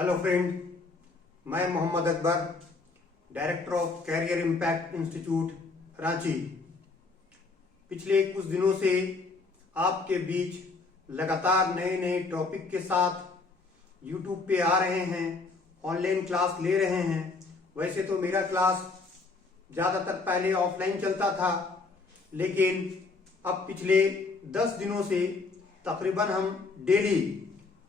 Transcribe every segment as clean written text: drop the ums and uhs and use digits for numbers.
Hello friend, मैं Mohammad Akbar, director of career impact institute Ranchi. पिछले कुछ दिनों से आपके बीच लगातार नए नए टॉपिक के साथ यूट्यूब पे आ रहे हैं, ऑनलाइन क्लास ले रहे हैं। वैसे तो मेरा क्लास ज़्यादातर पहले ऑफलाइन चलता था, लेकिन अब पिछले 10 दिनों से तकरीबन हम डेली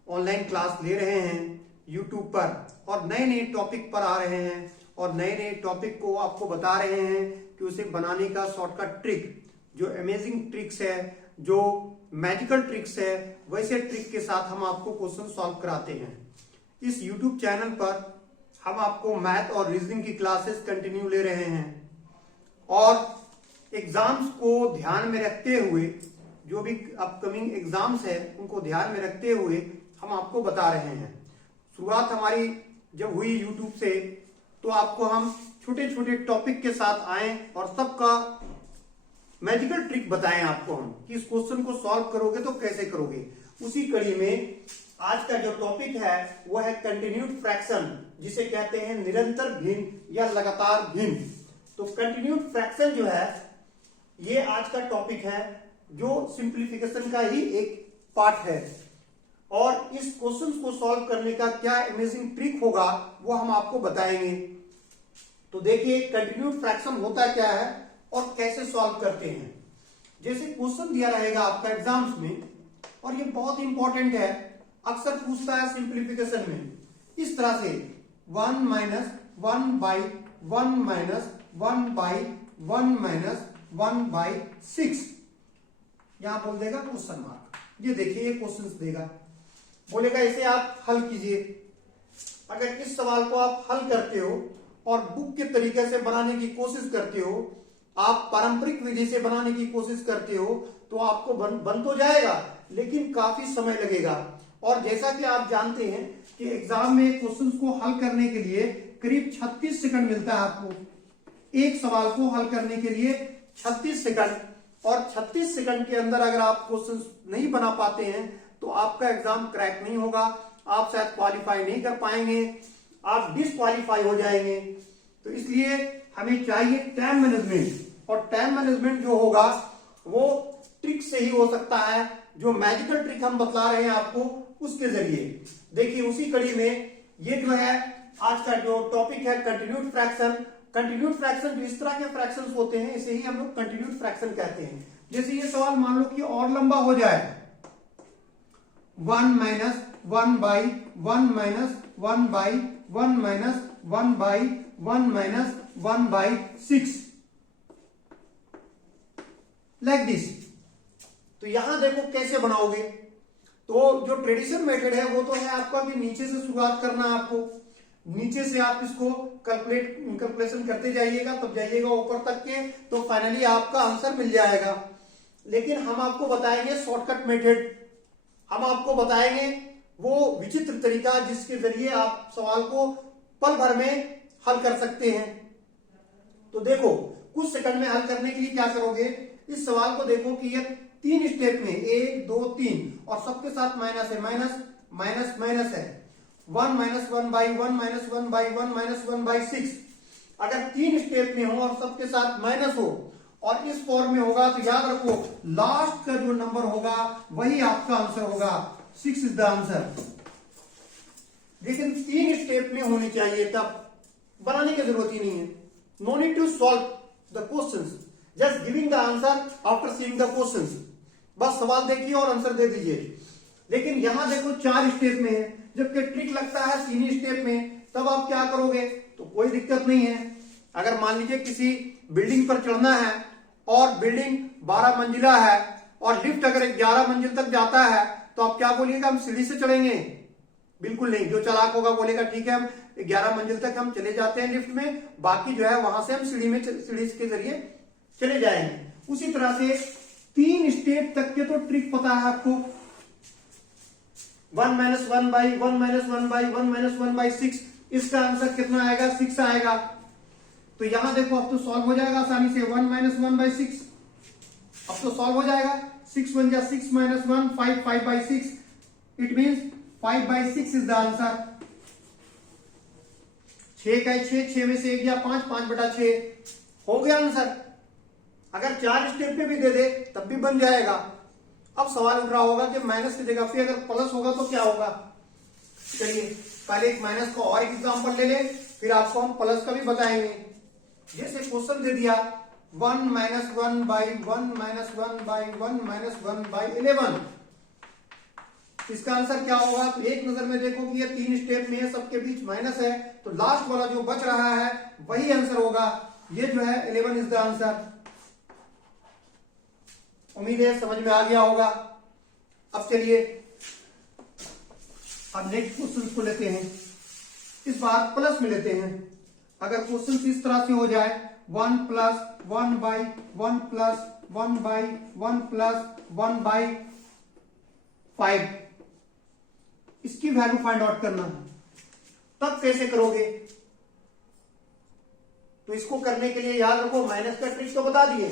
ऑनलाइन क्लास ले रहे हैं यूट्यूब पर और नए नए टॉपिक पर आ रहे हैं और नए नए टॉपिक को आपको बता रहे हैं कि उसे बनाने का शॉर्टकट ट्रिक, जो अमेजिंग ट्रिक्स है, जो मैजिकल ट्रिक्स है, वैसे ट्रिक के साथ हम आपको क्वेश्चन सॉल्व कराते हैं। इस यूट्यूब चैनल पर हम आपको मैथ और रीजनिंग की क्लासेस कंटिन्यू ले रहे हैं और एग्जाम्स को ध्यान में रखते हुए, जो भी अपकमिंग एग्जाम्स है उनको ध्यान में रखते हुए हम आपको बता रहे हैं। शुरुआत हमारी जब हुई यूट्यूब से, तो आपको हम छोटे छोटे टॉपिक के साथ आए और सबका मैजिकल ट्रिक बताएं आपको हम कि इस क्वेश्चन को सॉल्व करोगे तो कैसे करोगे। उसी कड़ी में आज का जो टॉपिक है वो है कंटिन्यूड फ्रैक्शन, जिसे कहते हैं निरंतर भिन्न या लगातार भिन्न। तो कंटिन्यूड फ्रैक्शन जो है ये आज का टॉपिक है, जो सिंप्लीफिकेशन का ही एक पार्ट है और इस क्वेश्चन को सॉल्व करने का क्या अमेजिंग ट्रिक होगा वो हम आपको बताएंगे। तो देखिए कंटिन्यूड फ्रैक्शन होता क्या है और कैसे सॉल्व करते हैं। जैसे क्वेश्चन दिया रहेगा आपका एग्जाम्स में, और ये बहुत इंपॉर्टेंट है, अक्सर पूछता है सिंप्लीफिकेशन में इस तरह से 1 minus 1 by 1 minus 1 by 1 minus 1 by 6, यहां बोल देगा क्वेश्चन मार्क। ये देखिए ये क्वेश्चन देगा, बोलेगा इसे आप हल कीजिए। अगर इस सवाल को आप हल करते हो और बुक के तरीके से बनाने की कोशिश करते हो, आप पारंपरिक विधि से बनाने की कोशिश करते हो, तो आपको बन तो जाएगा, लेकिन काफी समय लगेगा। और जैसा कि आप जानते हैं कि एग्जाम में क्वेश्चंस को हल करने के लिए करीब 36 सेकंड मिलता है आपको, एक सवाल को हल करने के लिए 36 सेकंड। और 36 सेकंड के अंदर अगर आप क्वेश्चंस नहीं बना पाते हैं तो आपका एग्जाम क्रैक नहीं होगा, आप शायद क्वालिफाई नहीं कर पाएंगे, आप डिसक्वालीफाई हो जाएंगे। तो इसलिए हमें चाहिए टाइम मैनेजमेंट, और टाइम मैनेजमेंट जो होगा वो ट्रिक से ही हो सकता है, जो मैजिकल ट्रिक हम बतला रहे हैं आपको उसके जरिए। देखिए उसी कड़ी में ये जो है आज का जो टॉपिक है कंटिन्यूड फ्रैक्शन। कंटिन्यूड फ्रैक्शन जो इस तरह के फ्रैक्शंस होते हैं इसे ही हम लोग कंटिन्यूड फ्रैक्शन कहते हैं। जैसे ये सवाल मान लो कि और लंबा हो जाए, 1 minus 1 by 1 minus 1 by 1 minus 1 by 1 minus 1 by 6, like this. तो यहां देखो कैसे बनाओगे। तो जो ट्रेडिशनल मेथड है वो तो है आपका कि नीचे से शुरुआत करना है आपको, नीचे से आप इसको कैलकुलेशन करते जाइएगा, तब जाइएगा ऊपर तक के, तो फाइनली आपका आंसर मिल जाएगा। लेकिन हम आपको बताएंगे शॉर्टकट मेथड, हम आपको बताएंगे वो विचित्र तरीका जिसके जरिए आप सवाल को पल भर में हल कर सकते हैं। तो देखो कुछ सेकंड में हल करने के लिए क्या करोगे, इस सवाल को देखो कि ये 3 स्टेप में 1 2 3 और सबके साथ माइनस है, माइनस माइनस माइनस है, 1 minus 1 by 1 minus 1 by 1 minus 1 by 6। अगर 3 स्टेप में हो और सबके साथ माइनस हो और इस फॉर्म में होगा, तो याद रखो लास्ट का जो नंबर होगा वही आपका आंसर होगा, 6 इज द आंसर। लेकिन 3 स्टेप में होनी चाहिए, तब बनाने की जरूरत ही नहीं है। No need to solve the questions, just giving the answer after seeing the questions. बस सवाल देखिए और आंसर दे दीजिए। लेकिन यहां देखो 4 स्टेप में है, जबकि ट्रिक लगता है 3 स्टेप में, तब आप क्या करोगे, तो कोई दिक्कत नहीं है। अगर मान लीजिए किसी बिल्डिंग पर चढ़ना है और बिल्डिंग 12 मंजिला है और लिफ्ट अगर 11 मंजिल तक जाता है, तो आप क्या बोलिएगा, हम सीढ़ी से चढ़ेंगे? बिल्कुल नहीं। जो चालाक होगा बोलेगा ठीक है हम 11 मंजिल तक हम चले जाते हैं लिफ्ट में, बाकी जो है वहां से हम सीढ़ी के जरिए चले जाएंगे। उसी तरह से 3 स्टेप तक के तो ट्रिक पता है आपको। 1 minus 1 by 1 minus 1 by 1 minus 1 by 6, इसका आंसर कितना आएगा, 6 आएगा। तो यहां देखो अब तो सॉल्व हो जाएगा आसानी से, 1 माइनस 1 बाई 6 अब तो सॉल्व हो जाएगा। 6 1 जा 6 minus 1 5 5 by 6, it means 5 by 6 is the answer. 6 का 6 में से 1 गया 5, 5/6 हो गया आंसर। अगर 4 स्टेप में भी दे दे तब भी बन जाएगा। अब सवाल उठ रहा होगा कि माइनस की जगह पे अगर प्लस होगा तो क्या होगा। चलिए पहले एक माइनस का और एक एग्जांपल ले ले, फिर आपको हम प्लस का भी बताएंगे। जैसे क्वेश्चन दे दिया 1 - 1 by 1 - 1 by 1 - 1 by 11, इसका आंसर क्या होगा। तो एक नजर में देखो कि ये 3 स्टेप में है, सबके बीच माइनस है, तो लास्ट वाला जो बच रहा है वही आंसर होगा। ये जो है 11 इज द आंसर। उम्मीद है समझ में आ गया होगा। अब चलिए अब नेक्स्ट क्वेश्चन को लेते हैं, इस बार प्लस में लेते हैं। अगर क्वेश्चन इस तरह से हो जाए 1 + 1 by 1 + 1 by 1 + 1 by 5, इसकी वैल्यू फाइंड आउट करना है, तब कैसे करोगे। तो इसको करने के लिए याद रखो, माइनस का ट्रिक तो बता दिए।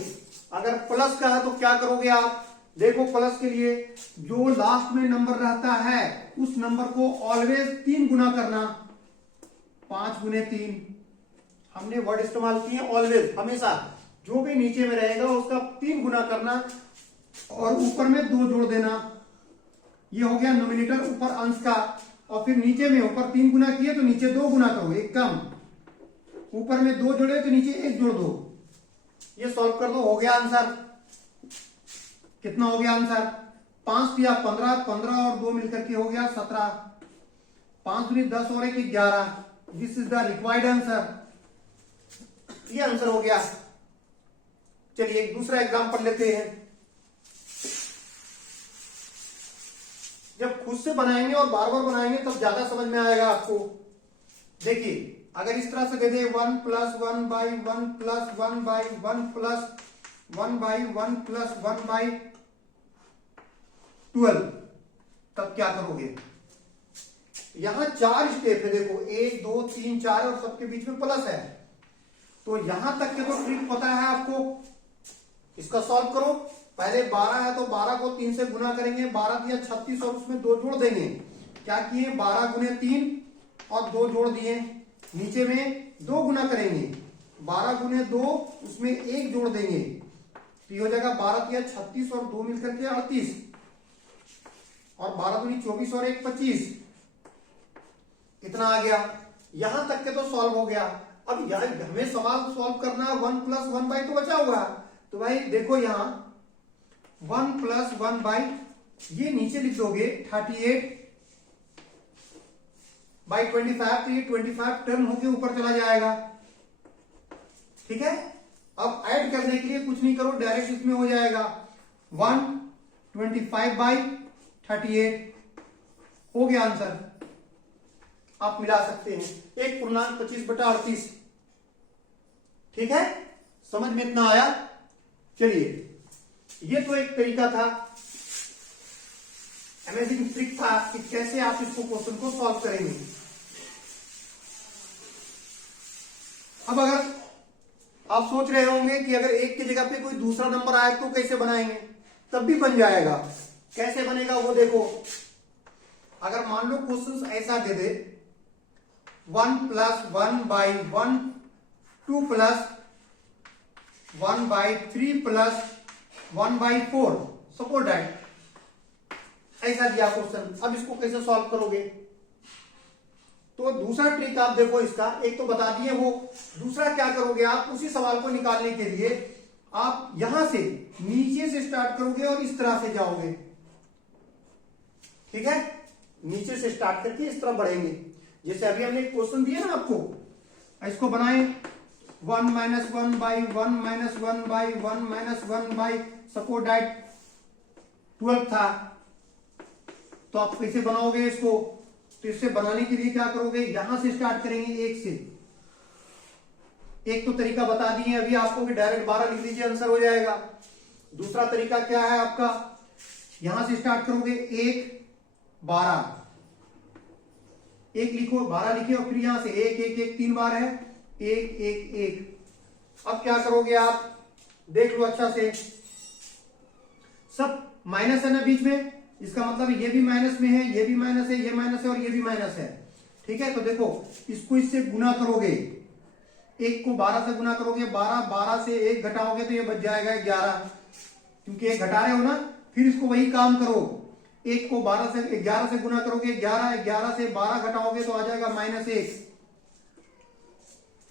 अगर प्लस का है तो क्या करोगे आप, देखो प्लस के लिए जो लास्ट में नंबर रहता है उस नंबर को ऑलवेज 3 गुना करना। 5 × 3 हमने वर्ड इस्तेमाल किए ऑलवेज, हमेशा जो भी नीचे में रहेगा उसका 3 गुना करना और ऊपर में 2 जोड़ देना। ये हो गया नोमिनेटर ऊपर अंश का, और फिर नीचे में ऊपर 3 गुना किए तो नीचे 2 गुना करो, एक कम, ऊपर में 2 जोड़े तो नीचे 1 जोड़ दो। ये सॉल्व कर दो, हो गया आंसर। कितना हो गया आंसर, 5 × 15, 15 और 2 मिलकर के हो गया 17, 5 × 10 और 1 11। This is the required answer. ये आंसर हो गया। चलिए एक दूसरा एग्जांपल लेते हैं। जब खुद से बनाएंगे और बार बार बनाएंगे तब ज्यादा समझ में आएगा आपको। देखिए अगर इस तरह से दे दे 1 + 1 by 1 + 1 by 1 + 1 by 1 + 1 by 12, तब क्या करोगे। यहां 4 स्टेप है, देखो 1 2 3 4 और सबके बीच में प्लस है, तो यहां तक के तो ट्रिक पता है आपको। इसका सॉल्व करो। पहले 12 है तो 12 को 3 से गुना करेंगे, 12 दिया 36 और उसमें 2 जोड़ देंगे। क्या किए, 12 × 3 और 2 जोड़ दिए, नीचे में 2 गुना करेंगे, 12 × 2 उसमें 1 जोड़ देंगे, तो ये हो जाएगा 12 दिया 36 और 2 मिलकर के 38, और 12 दूनी 24 और 1 25, इतना आ गया। यहां तक के तो सॉल्व हो गया। अब यार हमें सवाल सॉल्व करना है 1 + 1 by, तो बचा हुआ, तो भाई देखो यहां 1 + 1 by, ये नीचे लिख दोगे 38 by 25, तो ये 25 टर्न होके ऊपर चला जाएगा। ठीक है, अब ऐड करने के लिए कुछ नहीं करो, डायरेक्ट इसमें हो जाएगा 125 by 38, हो गया आंसर। आप मिला सकते हैं 1.25/38। ठीक है, समझ में इतना आया। चलिए ये तो एक तरीका था, अमेजिंग ट्रिक था कि कैसे आप इसको क्वेश्चन को सॉल्व करेंगे। अब अगर आप सोच रहे होंगे कि अगर 1 की जगह पे कोई दूसरा नंबर आए तो कैसे बनाएंगे, तब भी बन जाएगा। कैसे बनेगा वो देखो। अगर मान लो क्वेश्चन ऐसा दे दे 1 + 1 by 1, 2 + 1 by 3 + 1 by 4, suppose that ऐसा दिया क्वेश्चन। अब इसको कैसे सॉल्व करोगे, तो दूसरा ट्रिक आप देखो इसका, एक तो बता दिए वो, दूसरा क्या करोगे आप, उसी सवाल को निकालने के लिए आप यहां से नीचे से स्टार्ट करोगे और इस तरह से जाओगे। ठीक है, नीचे से स्टार्ट करके इस तरह बढ़ेंगे। जैसे अभी हमने क्वेश्चन दिया ना आपको, इसको बनाए 1 - 1 by 1 - 1 by 1 - 1 by, suppose that 12 था, तो आप कैसे बनाओगे इसको। तो इससे बनाने के लिए क्या करोगे, यहां से स्टार्ट करेंगे 1 से। एक तो तरीका बता दिए अभी आपको कि डायरेक्ट 12 लिख लीजिए, आंसर हो जाएगा। दूसरा तरीका क्या है आपका, यहां से स्टार्ट करोगे 1 12, 1 लिखो, 12 लिखे और फिर यहां से 1 1 1 3 बार है, 1 1 1। अब क्या करोगे आप, देख लो अच्छा से, सब माइनस है ना बीच में, इसका मतलब ये भी माइनस में है, ये भी माइनस है, ये माइनस है और ये भी माइनस है। ठीक है, तो देखो इसको इससे गुना करोगे, 1 को 12 से गुना करोगे, 12 से 1 घटाओगे तो ये बच जाएगा 11, क्योंकि 1 घटा रहे हो ना। फिर इसको वही काम करो, 1 को 11 से गुना करोगे 11 से 12 घटाओगे तो आ जाएगा -1।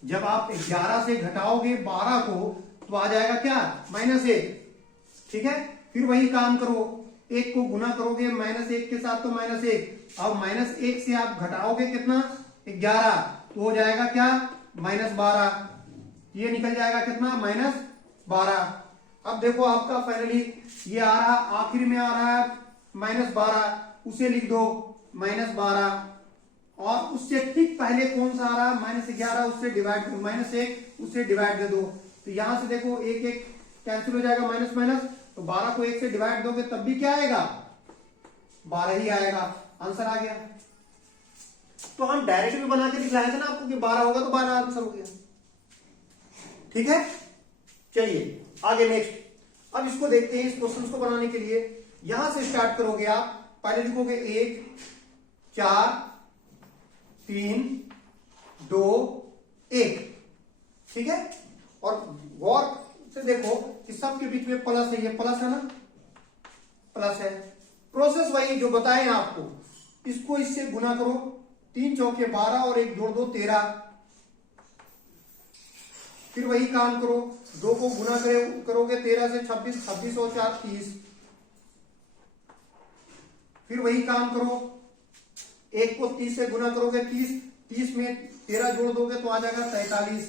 जब आप 11 से घटाओगे 12 को तो आ जाएगा क्या, -1। ठीक है, फिर वही काम करो, 1 को गुना करोगे -1 के साथ तो -1, अब -1 से आप घटाओगे कितना, 11, तो हो जाएगा क्या, -12। ये निकल जाएगा कितना, -12। अब देखो आपका फाइनली ये आ रहा, आखिर में आ रहा है -12, उसे लिख दो -12, और उससे ठीक पहले कौन सा आ रहा है, -11, उससे डिवाइड, -1 उससे डिवाइड दे दो। तो यहां से देखो 1 कैंसिल हो जाएगा, माइनस माइनस, तो 12 को 1 से डिवाइड दोगे तब भी क्या आएगा, 12 ही आएगा, आंसर आ गया। तो हम डायरेक्ट भी बना के दिखलाए थे ना आपको कि 12 होगा तो 12 आंसर हो गया। ठीक है, चलिए आगे नेक्स्ट। अब इसको देखते हैं, इस क्वेश्चन को बनाने के लिए यहां से स्टार्ट करोगे आप, पहले लिखोगे 1 4 3 2 1। ठीक है, और गौर से देखो कि सबके बीच में प्लस है, ये प्लस है ना, प्लस है। प्रोसेस वही जो बताए आपको, इसको इससे गुना करो, 3 चौके 12 और 1 जोड़ दो 13। फिर वही काम करो, 2 को गुना करोगे 13 से 26, 26 और 4 30। फिर वही काम करो, 1 को 30 से गुना करोगे 30, 30 में 13 जोड़ दोगे तो आ जाएगा 43।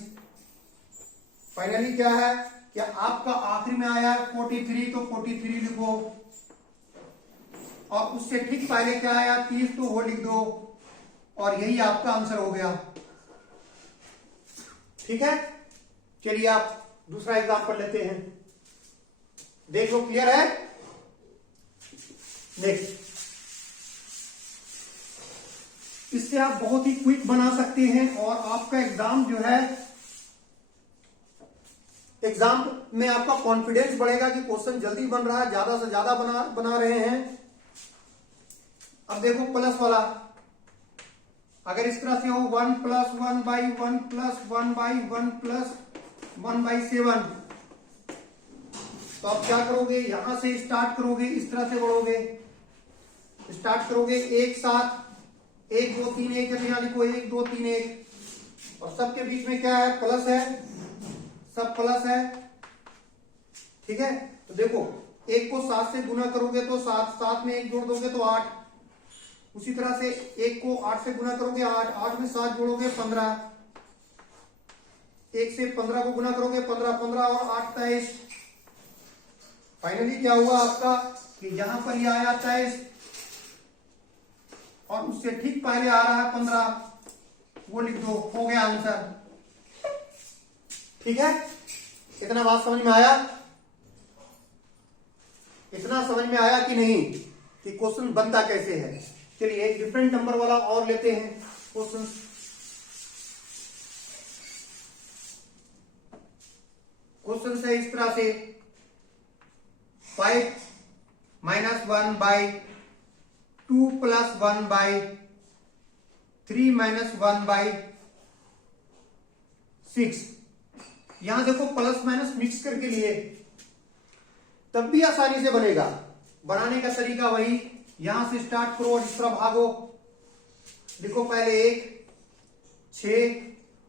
फाइनली क्या है, क्या आपका आखिरी में आया 43, तो 43 लिखो, और उससे ठीक पहले क्या आया 30, तो वो लिख दो, और यही आपका आंसर हो गया। ठीक है, चलिए आप दूसरा एग्जांपल लेते हैं, देख लो क्लियर है। नेक्स्ट, इससे आप बहुत ही क्विक बना सकते हैं, और आपका एग्जाम जो है, एग्जाम में आपका कॉन्फिडेंस बढ़ेगा कि क्वेश्चन जल्दी बन रहा है, ज्यादा से ज्यादा बना रहे हैं। अब देखो प्लस वाला, अगर इस तरह से हो 1 + 1/1 + 1/1 + 1/7, तो आप क्या करोगे, यहां से स्टार्ट करोगे, इस तरह से बढ़ोगे, स्टार्ट करोगे एक साथ 1 2 3 1, यहां लिखो 1 2 3 1, और सबके बीच में क्या है, प्लस है, सब प्लस है। ठीक है, तो देखो 1 को 7 से गुना करोगे तो 7 में 1 जोड़ दोगे तो 8। उसी तरह से 1 को 8 से गुना करोगे 8, 8 में 7 जोड़ोगे 15, 1 से 15 को गुना करोगे 15, 15 और 8 23। फाइनली क्या हुआ आपका कि यहां पर यह आया 23, और उससे ठीक पहले आ रहा है 15, वो लिख दो, हो गया आंसर। ठीक है, इतना बात समझ में आया, इतना समझ में आया कि नहीं कि क्वेश्चन बनता कैसे है। चलिए एक डिफरेंट नंबर वाला और लेते हैं क्वेश्चन। क्वेश्चन है इस तरह से, 5 - 1/2 + 1/3 - 1/6। यहां देखो प्लस माइनस मिक्स करके लिए, तब भी आसानी से बनेगा। बनाने का तरीका वही, यहां से स्टार्ट करो और इस तरह भागो, देखो पहले 1 6,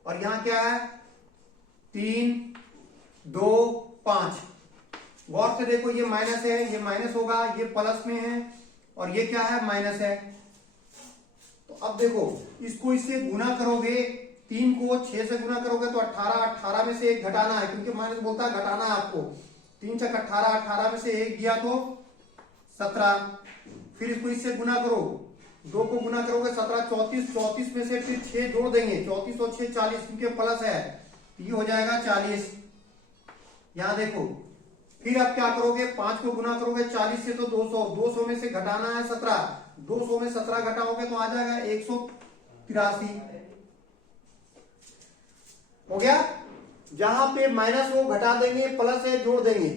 और यहां क्या है 3 2 5। गौर से देखो, ये माइनस है, ये माइनस होगा, ये प्लस में है, और ये क्या है, माइनस है। तो अब देखो इसको इससे गुना करोगे, 3 को 6 से गुना करोगे तो 18, 18 में से 1 घटाना है, क्योंकि माइनस बोलता है घटाना है आपको। 3 × 18, 18 में से 1 दिया तो 17। फिर इसको इससे गुना करो, 2 को गुना करोगे 17, 34, 34 में से फिर 6 जोड़ देंगे, 34 और 6 40, क्योंकि प्लस है, ये हो जाएगा 40। यहां देखो, फिर आप क्या करोगे, 5 को गुना करोगे 40 से तो 200, 200 में से घटाना है 17, 200 में 17 घटाओगे तो आ जाएगा 183। हो गया, जहां पे माइनस वो घटा देंगे, प्लस है जोड़ देंगे,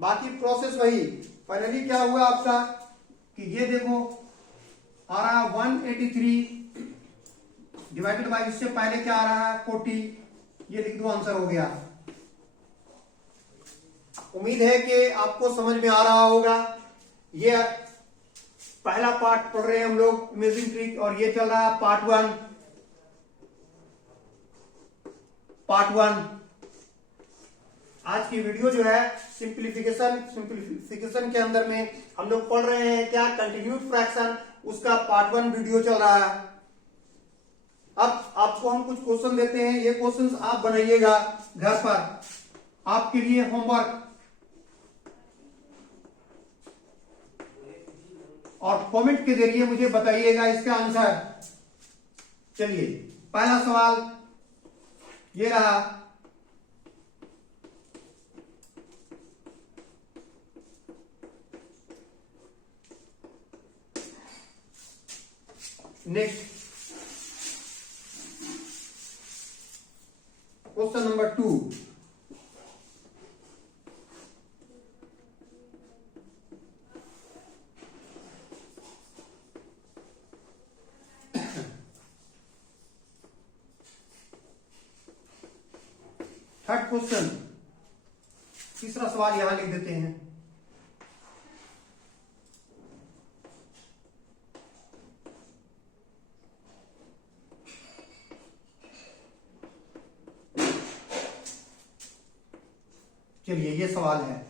बाकी प्रोसेस वही। फाइनली क्या हुआ आपका कि ये देखो आ रहा 183, डिवाइडेड बाय इससे पहले क्या आ रहा है 40, ये लिख दो, आंसर हो गया। उम्मीद है कि आपको समझ में आ रहा होगा। ये पहला पार्ट पढ़ रहे हैं हम लोग इमेजिंग ट्रिक, और ये चल रहा है पार्ट वन। आज की वीडियो जो है सिंप्लीफिकेशन के अंदर में हम लोग पढ़ रहे हैं क्या, कंटिन्यूड फ्रैक्शन, उसका पार्ट 1 वीडियो चल रहा है। अब आपको हम कुछ क्वेश्चन देते हैं, ये क्वेश्चंस आप बनाइएगा घर पर, आपके लिए होमवर्क, और कमेंट के जरिए मुझे बताइएगा इसका आंसर। चलिए पहला सवाल ये रहा, next question number 2। Third question, तीसरा सवाल यहां लिख देते हैं। चलिए ये सवाल है,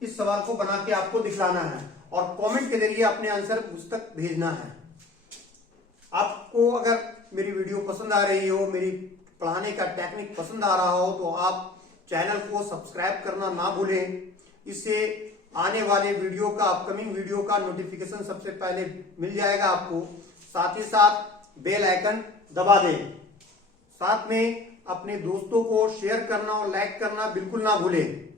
इस सवाल को बना के आपको दिखलाना है और कमेंट के जरिए अपने आंसर मुझ तक भेजना है। आपको अगर मेरी वीडियो पसंद आ रही हो, मेरी पढ़ाने का टेक्निक पसंद आ रहा हो, तो आप चैनल को सब्सक्राइब करना ना भूलें। इससे आने वाले वीडियो का, अपकमिंग वीडियो का नोटिफिकेशन सबसे पहले मिल जाएगा आपको। साथ ही साथ बेल आइकन दबा दें। साथ में अपने दोस्तों को शेयर करना और लाइक करना बिल्कुल ना भूलें।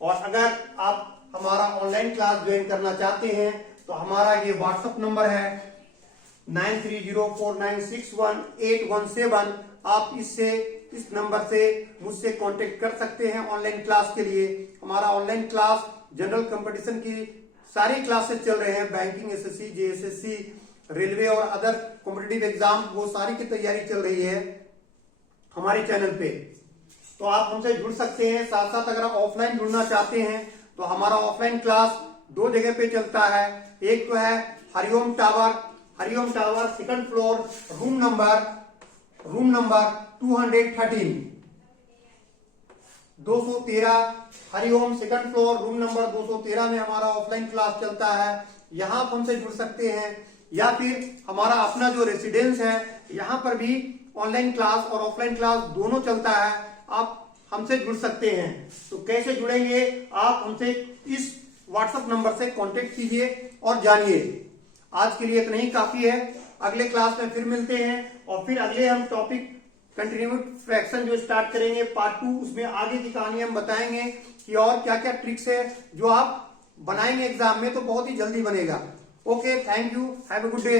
और अगर आप हमारा ऑनलाइन क्लास ज्वाइन करना चाहते हैं तो हमारा ये व्हाट्सएप नंबर है 9304961817। आप इस नंबर से मुझसे कांटेक्ट कर सकते हैं ऑनलाइन क्लास के लिए। हमारा ऑनलाइन क्लास जनरल कंपटीशन की सारी क्लासेस चल रहे हैं, बैंकिंग, एसएससी, जेएसएससी, रेलवे और अदर कॉम्पिटिटिव एग्जाम, वो सारी की तैयारी चल रही है हमारे चैनल पे। तो आप हमसे जुड़ सकते हैं। साथ साथ अगर आप ऑफलाइन जुड़ना चाहते हैं तो हमारा ऑफलाइन क्लास 2 जगह पे चलता है। एक तो है Hariom tower second floor, room number 213 Hariom second floor, room number 213 में हमारा ऑफलाइन क्लास चलता है। यहां आप हमसे जुड़ सकते हैं, या फिर हमारा अपना जो रेसिडेंस है यहां पर भी ऑनलाइन क्लास और ऑफलाइन क्लास दोनों चलता है। आप हमसे जुड़ सकते हैं। तो कैसे जुड़ेंगे, आप हमसे इस व्हाट्सएप नंबर से कांटेक्ट कीजिए और जानिए। आज के लिए इतना ही काफी है। अगले क्लास में फिर मिलते हैं और फिर अगले हम टॉपिक कंटिन्यूड फ्रैक्शन जो स्टार्ट करेंगे पार्ट 2, उसमें आगे की कहानी हम बताएंगे कि और क्या क्या ट्रिक्स है जो आप बनाएंगे एग्जाम में तो बहुत ही जल्दी बनेगा। Okay, thank you, have a good day.